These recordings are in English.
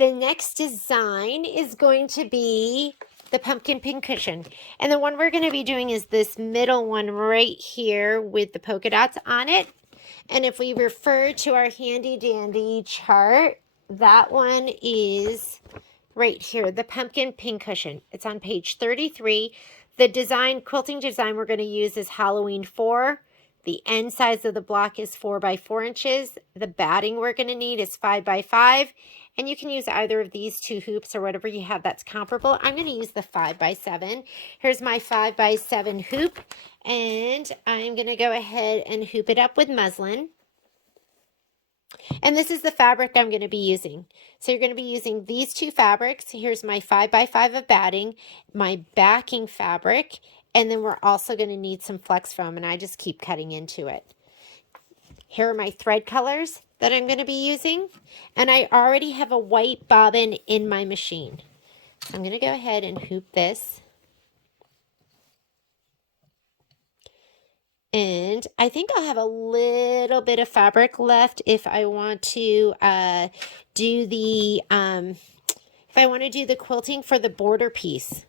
The next design is going to be the pumpkin pincushion. And the one we're going to be doing is this middle one right here with the polka dots on it. And if we refer to our handy dandy chart, that one is right here, the pumpkin pincushion. It's on page 33. The design, quilting design we're going to use is Halloween 4. The end size of the block is 4 by 4 inches. The batting we're going to need is 5 by 5. And you can use either of these two hoops or whatever you have that's comparable. I'm going to use the 5 by 7. Here's my 5 by 7 hoop. And I'm going to go ahead and hoop it up with muslin. And this is the fabric I'm going to be using. So you're going to be using these two fabrics. Here's my 5 by 5 of batting, my backing fabric, and then we're also going to need some flex foam, and I just keep cutting into it. Here are my thread colors that I'm going to be using, and I already have a white bobbin in my machine. So I'm going to go ahead and hoop this. And I think I'll have a little bit of fabric left if I want to do the quilting for the border piece.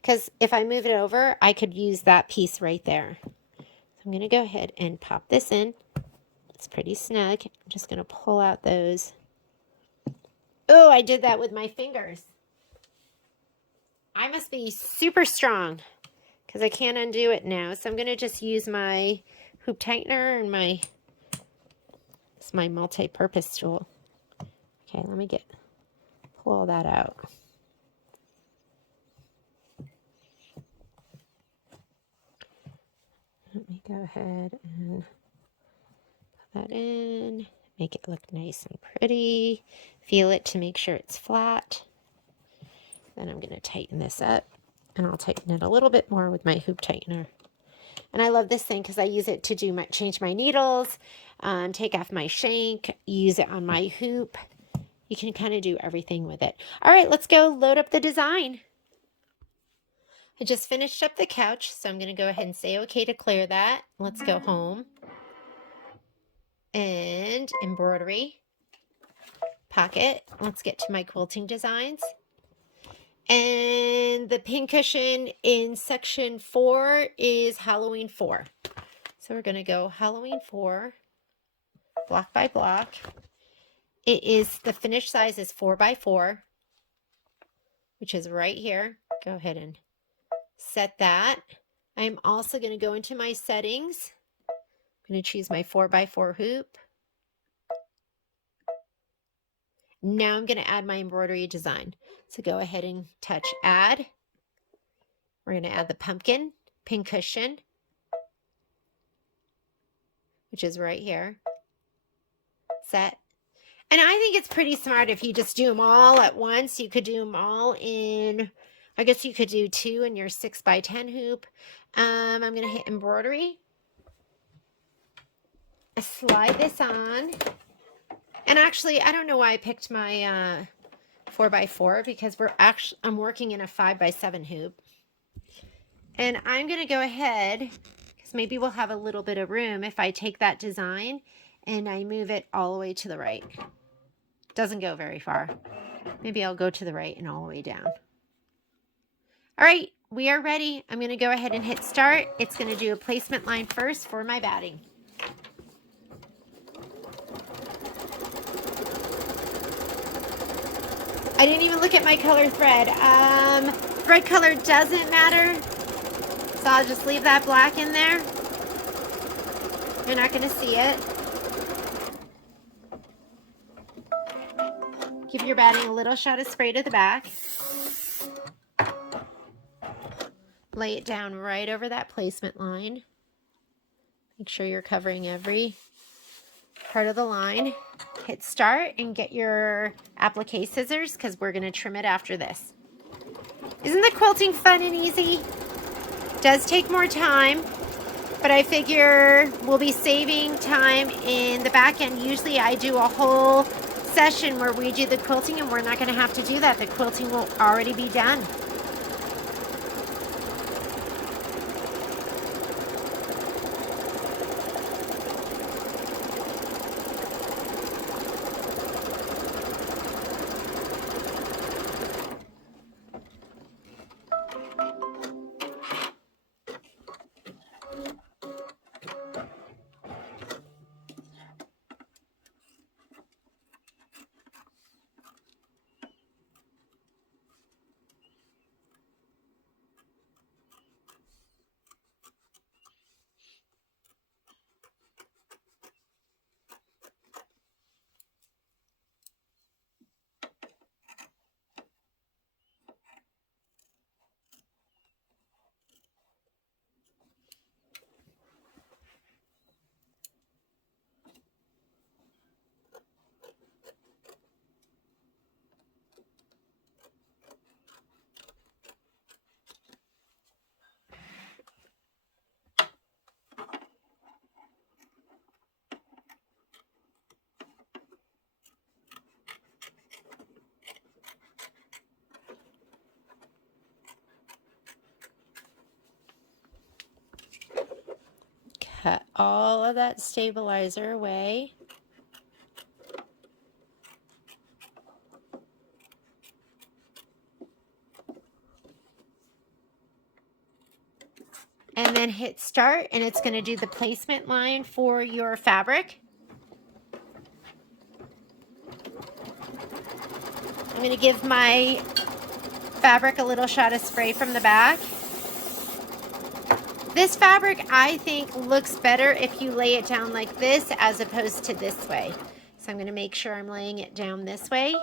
Because if I move it over, I could use that piece right there. So I'm going to go ahead and pop this in. It's pretty snug. I'm just going to pull out those. Oh, I did that with my fingers. I must be super strong, because I can't undo it now. So I'm going to just use my hoop tightener and it's my multi-purpose tool. Okay, let me pull all that out. Let me go ahead and put that in, make it look nice and pretty. Feel it to make sure it's flat. Then I'm going to tighten this up. And I'll tighten it a little bit more with my hoop tightener. And I love this thing because I use it to change my needles, take off my shank, use it on my hoop. You can kind of do everything with it. All right, let's go load up the design. I just finished up the couch, so I'm going to go ahead and say okay to clear that. Let's go home. And embroidery, pocket. Let's get to my quilting designs. And the pincushion in section 4 is Halloween 4. So we're going to go Halloween 4, block by block. The finished size is 4 by 4, which is right here. Go ahead and set that. I'm also going to go into my settings. I'm going to choose my 4 by 4 hoop. Now I'm going to add my embroidery design. So go ahead and touch add. We're going to add the pumpkin pincushion, which is right here. Set. And I think it's pretty smart if you just do them all at once. You could do them all in, I guess you could do 2 in your 6 by 10 hoop. I'm going to hit embroidery. Slide this on. And actually, I don't know why I picked my 4 by 4 because I'm working in a 5 by 7 hoop. And I'm going to go ahead, because maybe we'll have a little bit of room if I take that design and I move it all the way to the right. Doesn't go very far. Maybe I'll go to the right and all the way down. All right, we are ready. I'm going to go ahead and hit start. It's going to do a placement line first for my batting. I didn't even look at my color thread. Thread color doesn't matter, so I'll just leave that black in there. You're not going to see it. Give your batting a little shot of spray to the back. Lay it down right over that placement line. Make sure you're covering every part of the line. Hit start and get your applique scissors because we're going to trim it after this. Isn't the quilting fun and easy? Does take more time, but I figure we'll be saving time in the back end. Usually I do a whole session where we do the quilting, and we're not going to have to do that. The quilting will already be done. all of that stabilizer away. And then hit start, and it's going to do the placement line for your fabric. I'm going to give my fabric a little shot of spray from the back. This fabric, I think, looks better if you lay it down like this as opposed to this way. So I'm going to make sure I'm laying it down this way.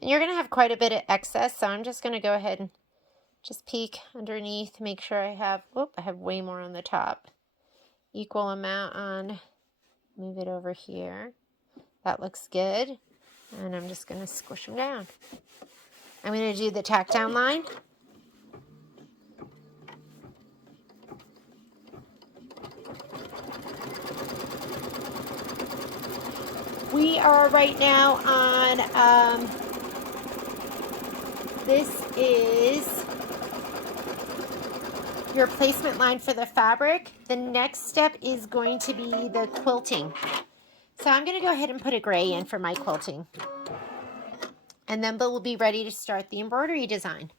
And you're going to have quite a bit of excess, so I'm just going to go ahead and just peek underneath, make sure I have, I have way more on the top. Equal amount on, move it over here. That looks good. And I'm just going to squish them down. I'm going to do the tack down line. We are right now on, this is your placement line for the fabric. The next step is going to be the quilting. So I'm going to go ahead and put a gray in for my quilting. And then we'll be ready to start the embroidery design.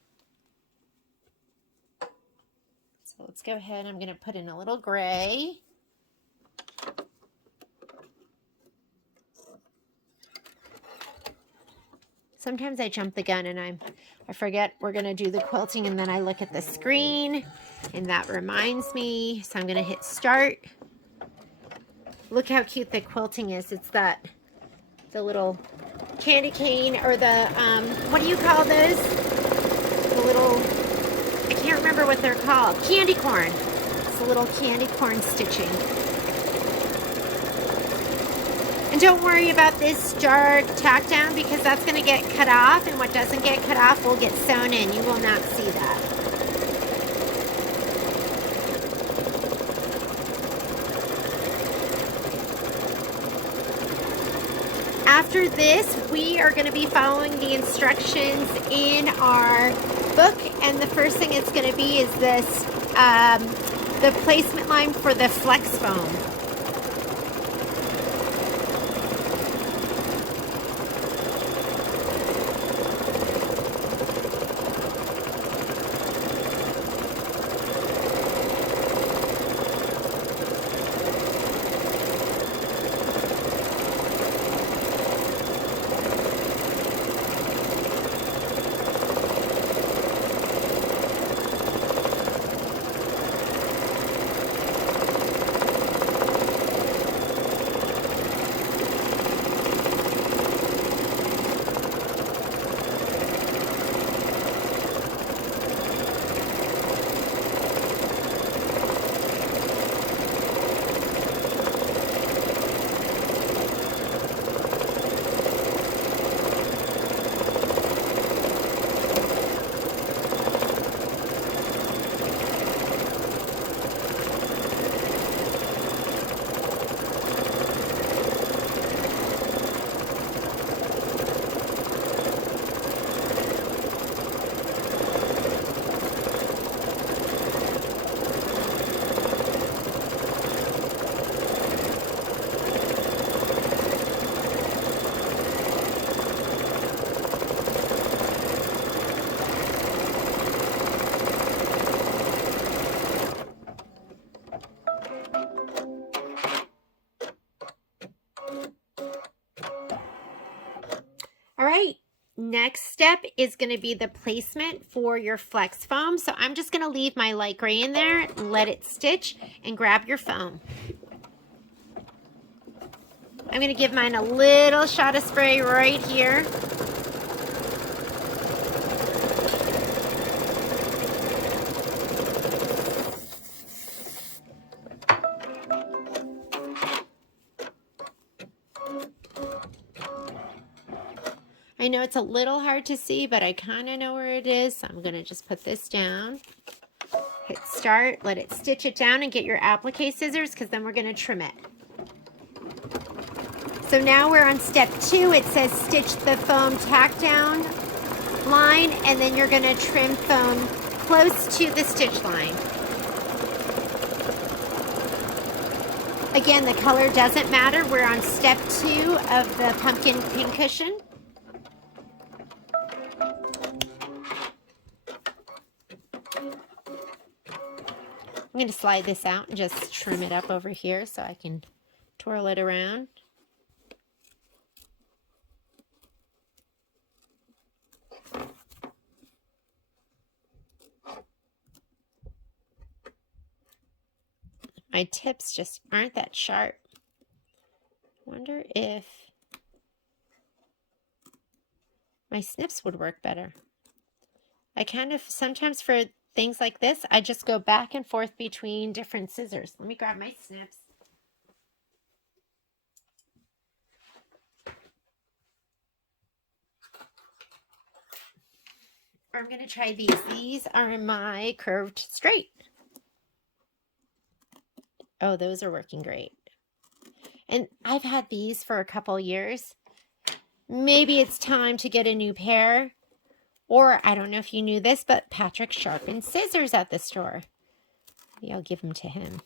So let's go ahead. I'm going to put in a little gray. Sometimes I jump the gun and I forget we're going to do the quilting, and then I look at the screen and that reminds me. So I'm going to hit start. Look how cute the quilting is. It's the little candy cane, or the, what do you call those? The little, I can't remember what they're called. Candy corn. It's a little candy corn stitching. And don't worry about this dark tack down, because that's going to get cut off, and what doesn't get cut off will get sewn in. You will not see that. After this, we are going to be following the instructions in our book, and the first thing it's going to be is this, the placement line for the flex foam. All right, next step is going to be the placement for your flex foam. So I'm just going to leave my light gray in there, let it stitch, and grab your foam. I'm going to give mine a little shot of spray right here. I know it's a little hard to see, but I kind of know where it is. So I'm going to just put this down. Hit start, let it stitch it down, and get your applique scissors, because then we're going to trim it. So now we're on step 2. It says stitch the foam tack down. line, and then you're going to trim foam close to the stitch line. Again, the color doesn't matter. We're on step 2 of the pumpkin pincushion. I'm going to slide this out and just trim it up over here so I can twirl it around. My tips just aren't that sharp. Wonder if my snips would work better. I kind of, sometimes for things like this, I just go back and forth between different scissors. Let me grab my snips. I'm going to try these. These are my curved straight. Oh, those are working great. And I've had these for a couple years. Maybe it's time to get a new pair. Or, I don't know if you knew this, but Patrick sharpens scissors at the store. Maybe I'll give them to him.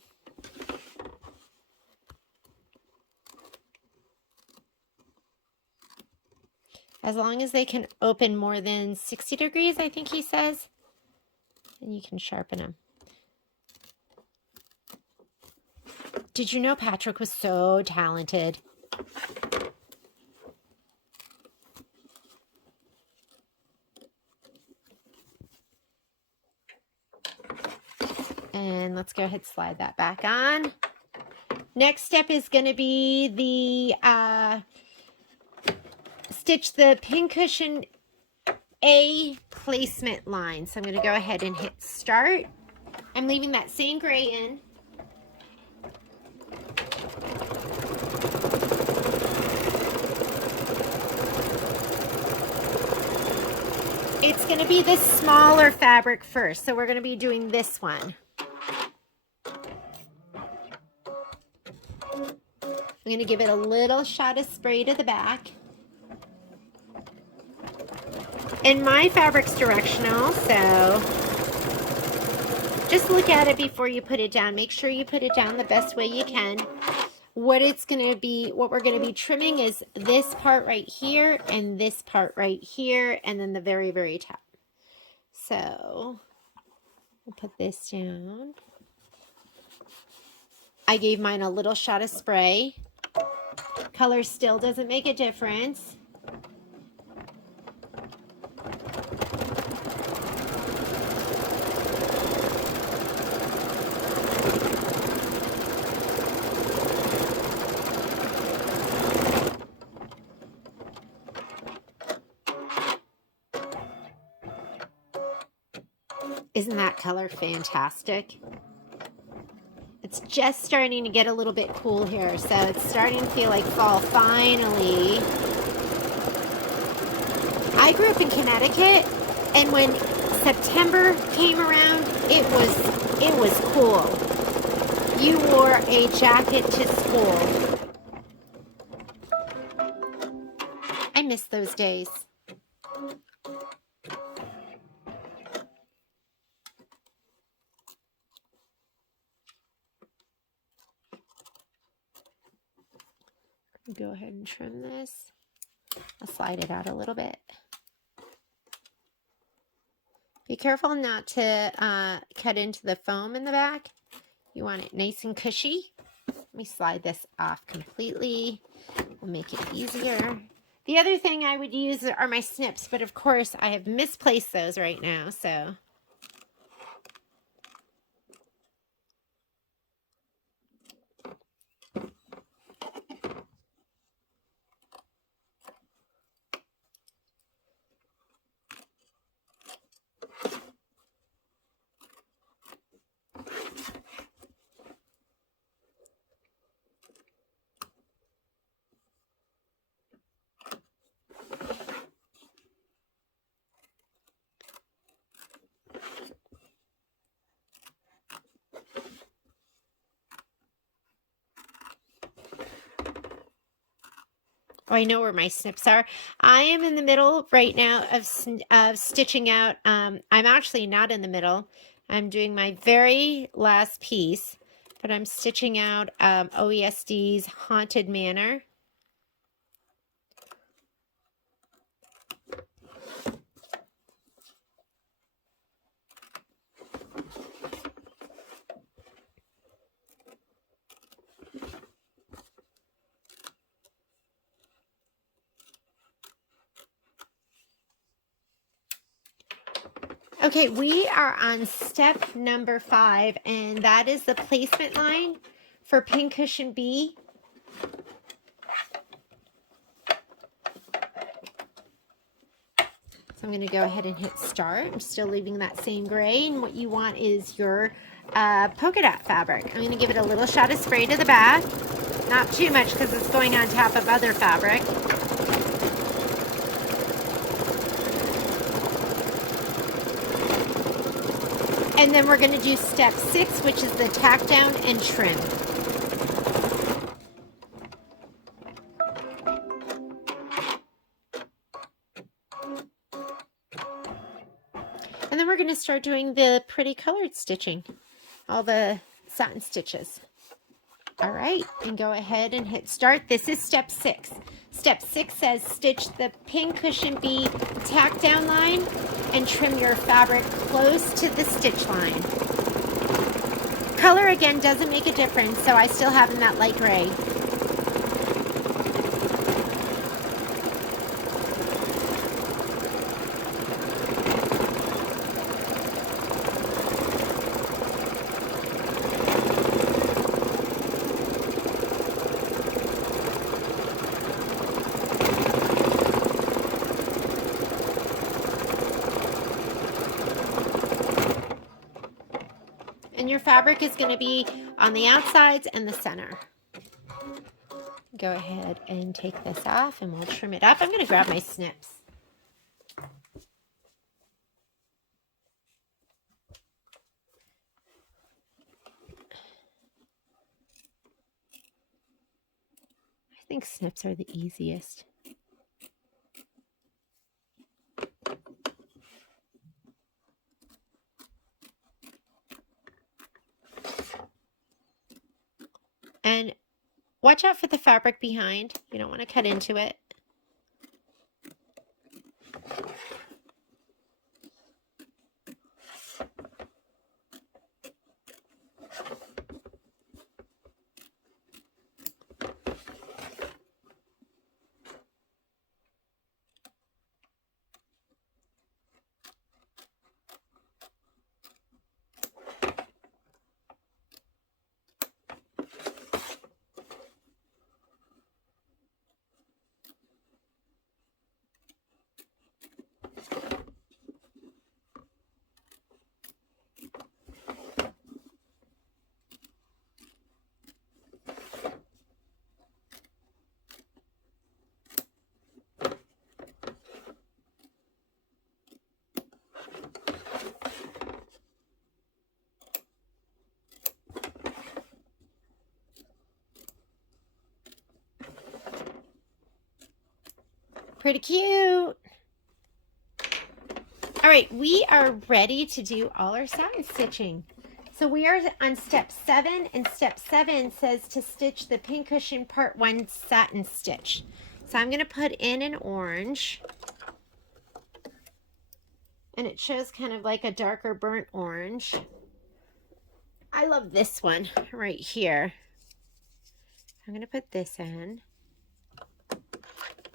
As long as they can open more than 60 degrees, I think he says, then you can sharpen them. Did you know Patrick was so talented? And let's go ahead and slide that back on. Next step is going to be the stitch the pincushion A placement line. So I'm going to go ahead and hit start. I'm leaving that same gray in. It's going to be the smaller fabric first, so we're going to be doing this one. I'm going to give it a little shot of spray to the back. And my fabric's directional, so just look at it before you put it down. Make sure you put it down the best way you can. What we're going to be trimming is this part right here and this part right here, and then the very, very top. So I'll put this down. I gave mine a little shot of spray. Color still doesn't make a difference. Isn't that color fantastic? It's just starting to get a little bit cool here, so it's starting to feel like fall finally. I grew up in Connecticut, and when September came around, it was cool. You wore a jacket to school. I miss those days. Go ahead and trim this. I'll slide it out a little bit. Be careful not to cut into the foam in the back. You want it nice and cushy. Let me slide this off completely. We'll make it easier. The other thing I would use are my snips, but of course I have misplaced those right now, so. Oh, I know where my snips are. I am in the middle right now of stitching out. I'm actually not in the middle. I'm doing my very last piece, but I'm stitching out OESD's Haunted Manor. Okay, we are on step number 5, and that is the placement line for Pincushion B. So I'm going to go ahead and hit start. I'm still leaving that same gray, and what you want is your polka dot fabric. I'm going to give it a little shot of spray to the back. Not too much because it's going on top of other fabric. And then we're going to do step 6, which is the tack down and trim. And then we're going to start doing the pretty colored stitching, all the satin stitches. All right, and go ahead and hit start. This is step 6. Step 6 says stitch the Pincushion B tack down line and trim your fabric close to the stitch line. Color again doesn't make a difference, so I still have in that light gray. And your fabric is going to be on the outsides and the center. Go ahead and take this off and we'll trim it up. I'm going to grab my snips. I think snips are the easiest. And watch out for the fabric behind. You don't want to cut into it. Pretty cute. All right, we are ready to do all our satin stitching. So we are on step 7, and step 7 says to stitch the Pincushion part 1 satin stitch. So I'm going to put in an orange, and it shows kind of like a darker burnt orange. I love this one right here. I'm going to put this in.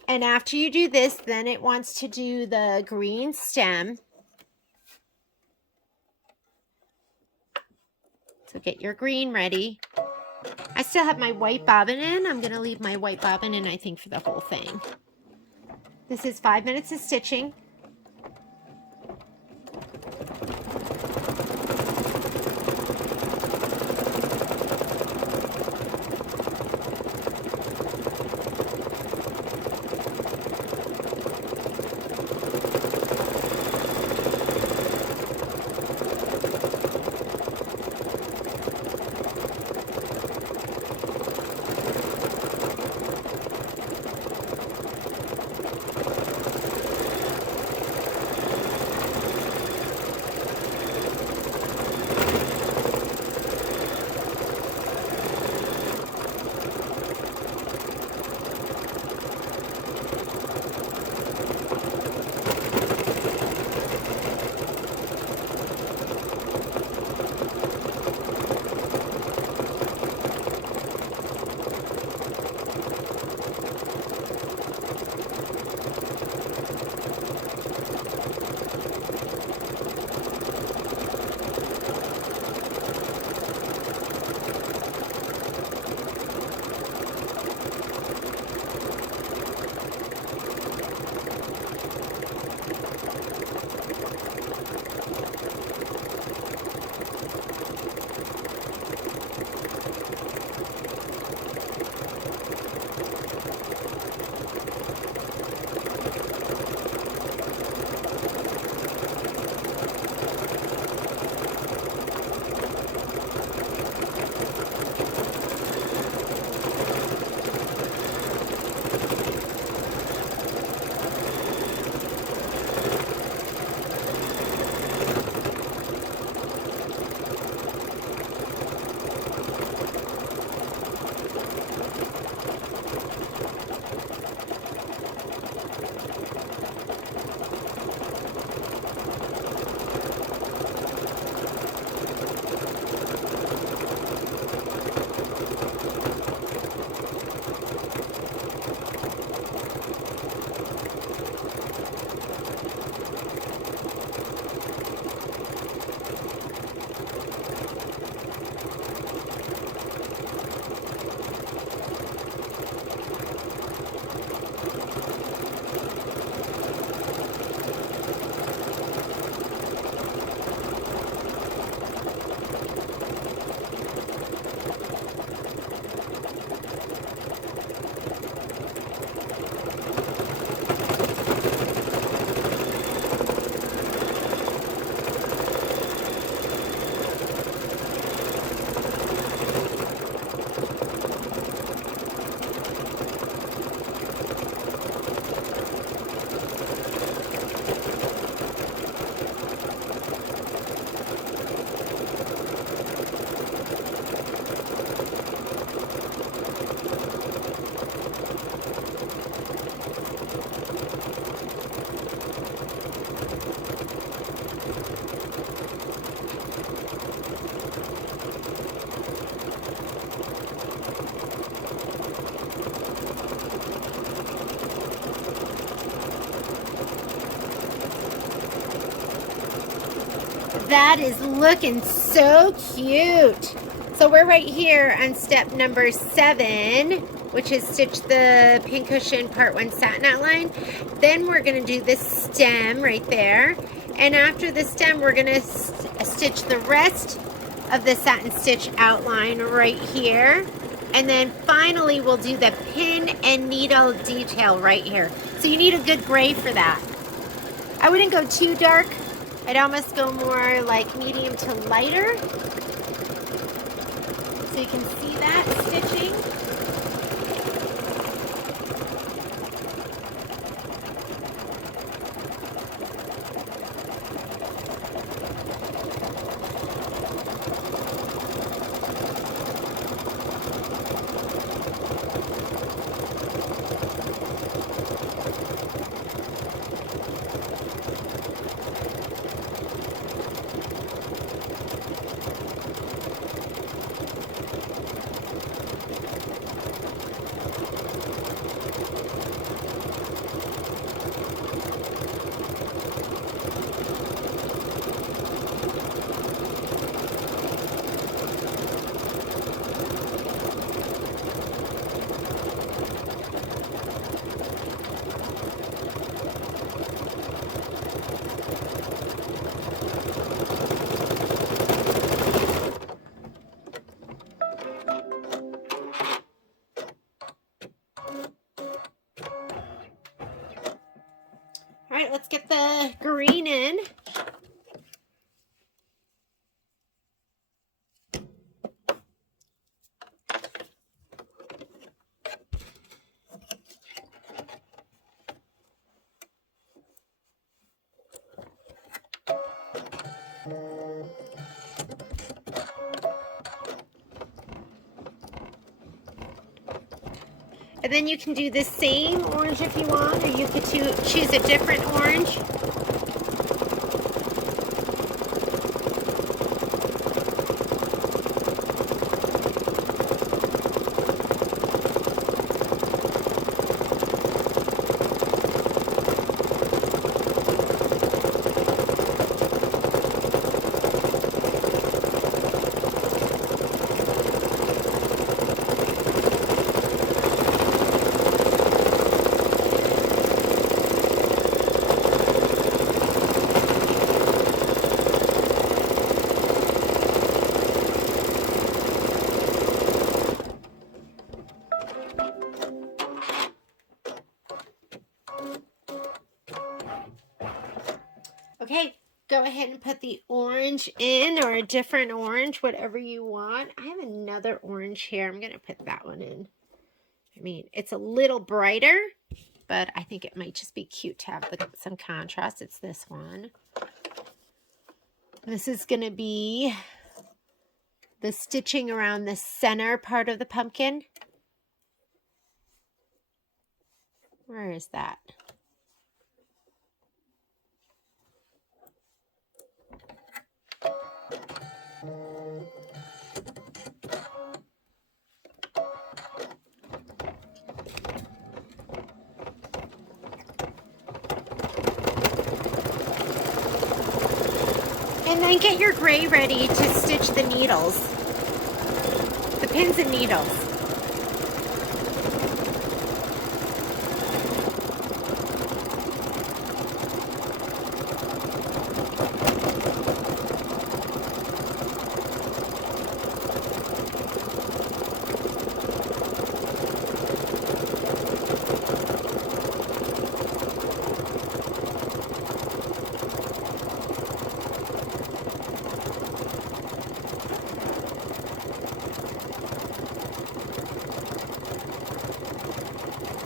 And after you do this, then it wants to do the green stem. So get your green ready. I still have my white bobbin in. I'm going to leave my white bobbin in, I think, for the whole thing. This is 5 minutes of stitching. That is looking so cute. So we're right here on step number 7, which is stitch the Pincushion part 1 satin outline. Then we're going to do this stem right there. And after the stem, we're going to stitch the rest of the satin stitch outline right here. And then finally, we'll do the pin and needle detail right here. So you need a good gray for that. I wouldn't go too dark. I'd almost go more like medium to lighter. So you can see that stitching. All right, let's get the green in. And then you can do the same orange if you want, or you could choose a different orange. Okay, go ahead and put the orange in, or a different orange, whatever you want. I have another orange here. I'm going to put that one in. I mean, it's a little brighter, but I think it might just be cute to have some contrast. It's this one. This is going to be the stitching around the center part of the pumpkin. Where is that? And then get your gray ready to stitch the needles, the pins and needles.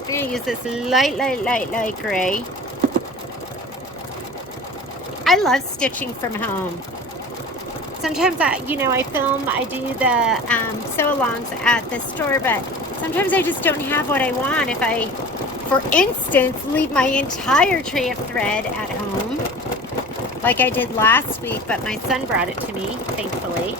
I'm going to use this light gray. I love stitching from home. Sometimes I do the sew-alongs at the store, but sometimes I just don't have what I want. If I, for instance, leave my entire tray of thread at home, like I did last week, but my son brought it to me, thankfully.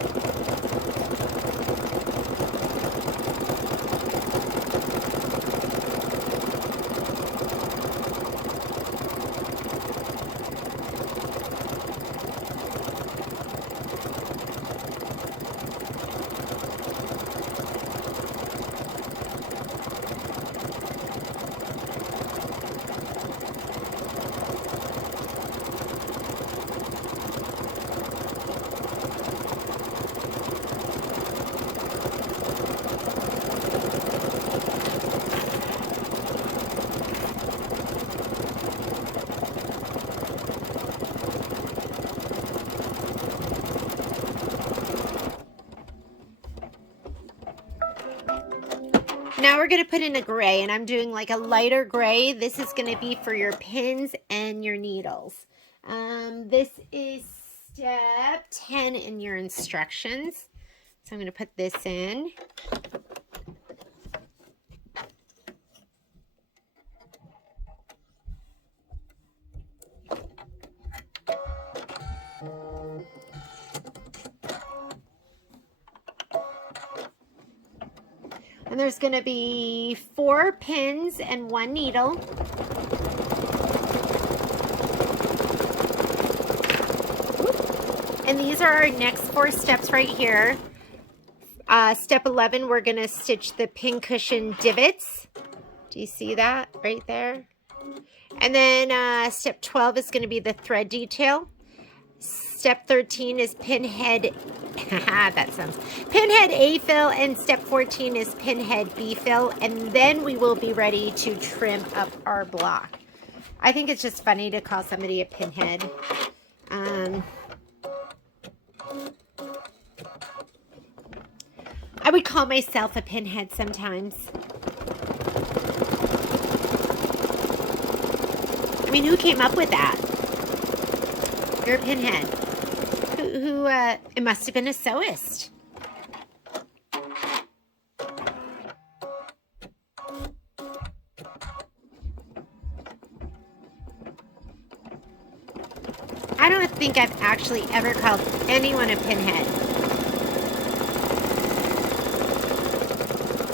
now we're going to put in a gray, and I'm doing like a lighter gray. This is going to be for your pins and your needles. This is step 10 in your instructions. So I'm going to put this in. And there's going to be 4 pins and 1 needle. And these are our next 4 steps right here. Step 11, we're going to stitch the pincushion divots. Do you see that right there? And then step 12 is going to be the thread detail. Step 13 is pinhead, pinhead A fill, and step 14 is pinhead B fill, and then we will be ready to trim up our block. I think it's just funny to call somebody a pinhead. I would call myself a pinhead sometimes. I mean, who came up with that? You're a pinhead. It must have been a sewist. I don't think I've actually ever called anyone a pinhead.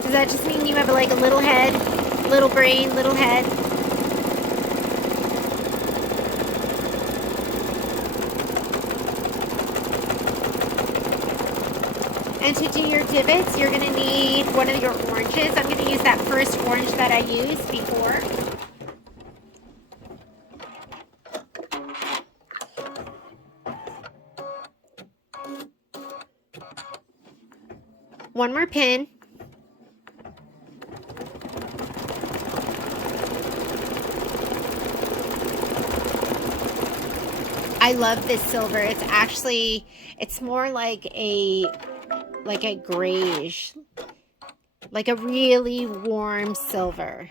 Does that just mean you have like a little head, little brain, little head? And to do your divots, you're going to need one of your oranges. I'm going to use that first orange that I used before. One more pin. I love this silver. It's actually, it's more like a grayish, like a really warm silver,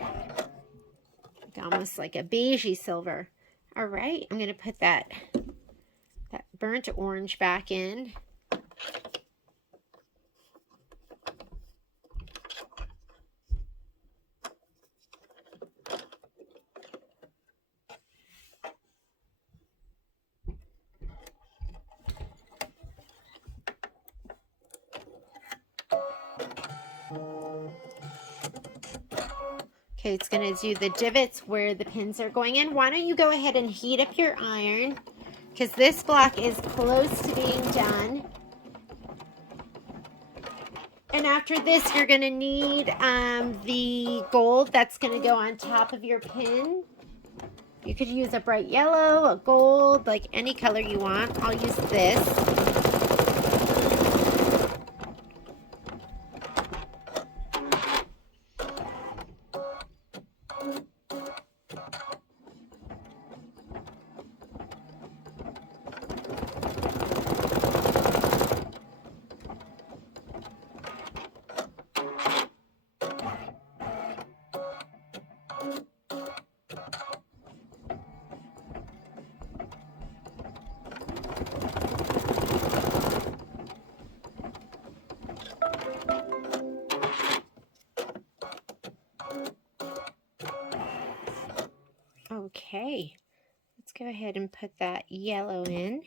almost like a beigey silver. All right, I'm going to put that burnt orange back in. Okay, it's going to do the divots where the pins are going in. Why don't you go ahead and heat up your iron, because this block is close to being done. And after this, you're going to need the gold that's going to go on top of your pin. You could use a bright yellow, a gold, like any color you want. I'll use this. Okay, let's go ahead and put that yellow in.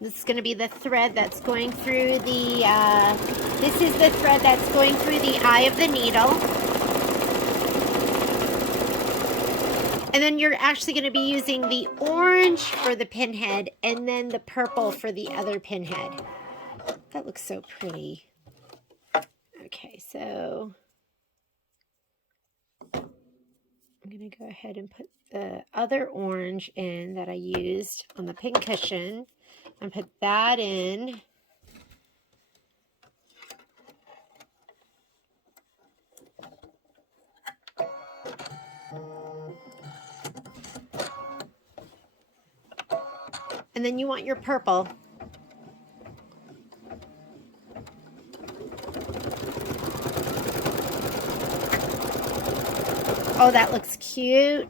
This is going to be the thread that's going through the, this is the thread that's going through the eye of the needle. And then you're actually going to be using the orange for the pinhead and then the purple for the other pinhead. That looks so pretty. Okay, so I'm going to go ahead and put the other orange in that I used on the pincushion and put that in. And then you want your purple. Oh, that looks cute.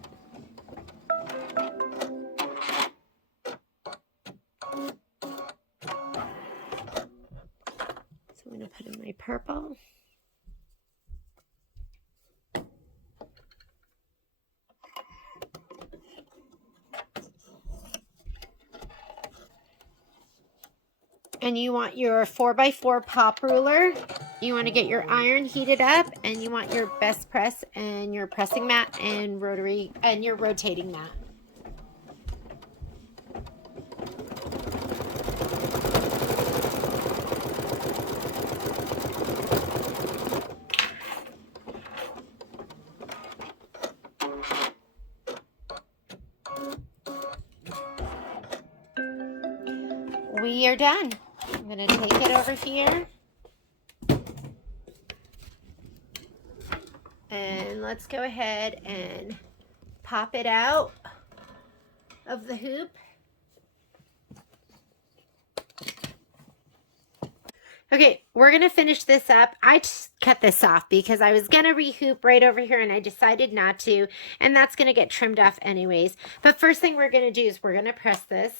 So I'm going to put in my purple. And you want your 4x4 pop ruler. You want to get your iron heated up, and you want your best press and your pressing mat and rotary and your rotating mat. We are done. I'm going to take it over here. And let's go ahead and pop it out of the hoop. Okay, we're going to finish this up. I just cut this off because I was going to rehoop right over here and I decided not to. And that's going to get trimmed off anyways. But first thing we're going to do is we're going to press this.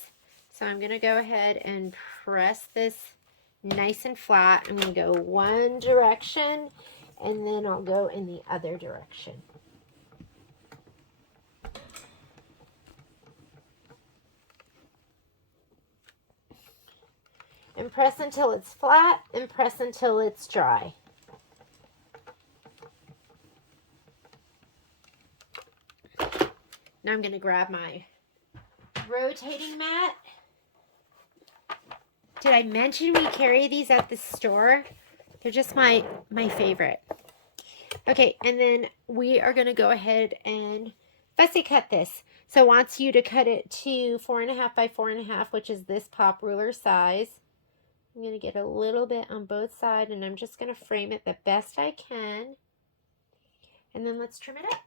So I'm going to go ahead and press this nice and flat. I'm going to go one direction and then I'll go in the other direction. And press until it's flat and press until it's dry. Now I'm going to grab my rotating mat. Did I mention we carry these at the store? They're just my favorite. Okay, and then we are going to go ahead and fussy cut this. So it wants you to cut it to 4.5 by 4.5, which is this pop ruler size. I'm going to get a little bit on both sides, and I'm just going to frame it the best I can. And then let's trim it up.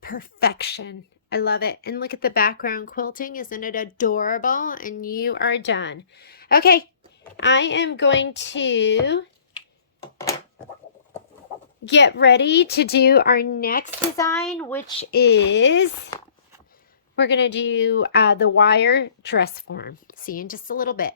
Perfection. I love it. And look at the background quilting. Isn't it adorable? And you are done. Okay, I am going to get ready to do our next design, which is we're going to do the wire dress form. See you in just a little bit.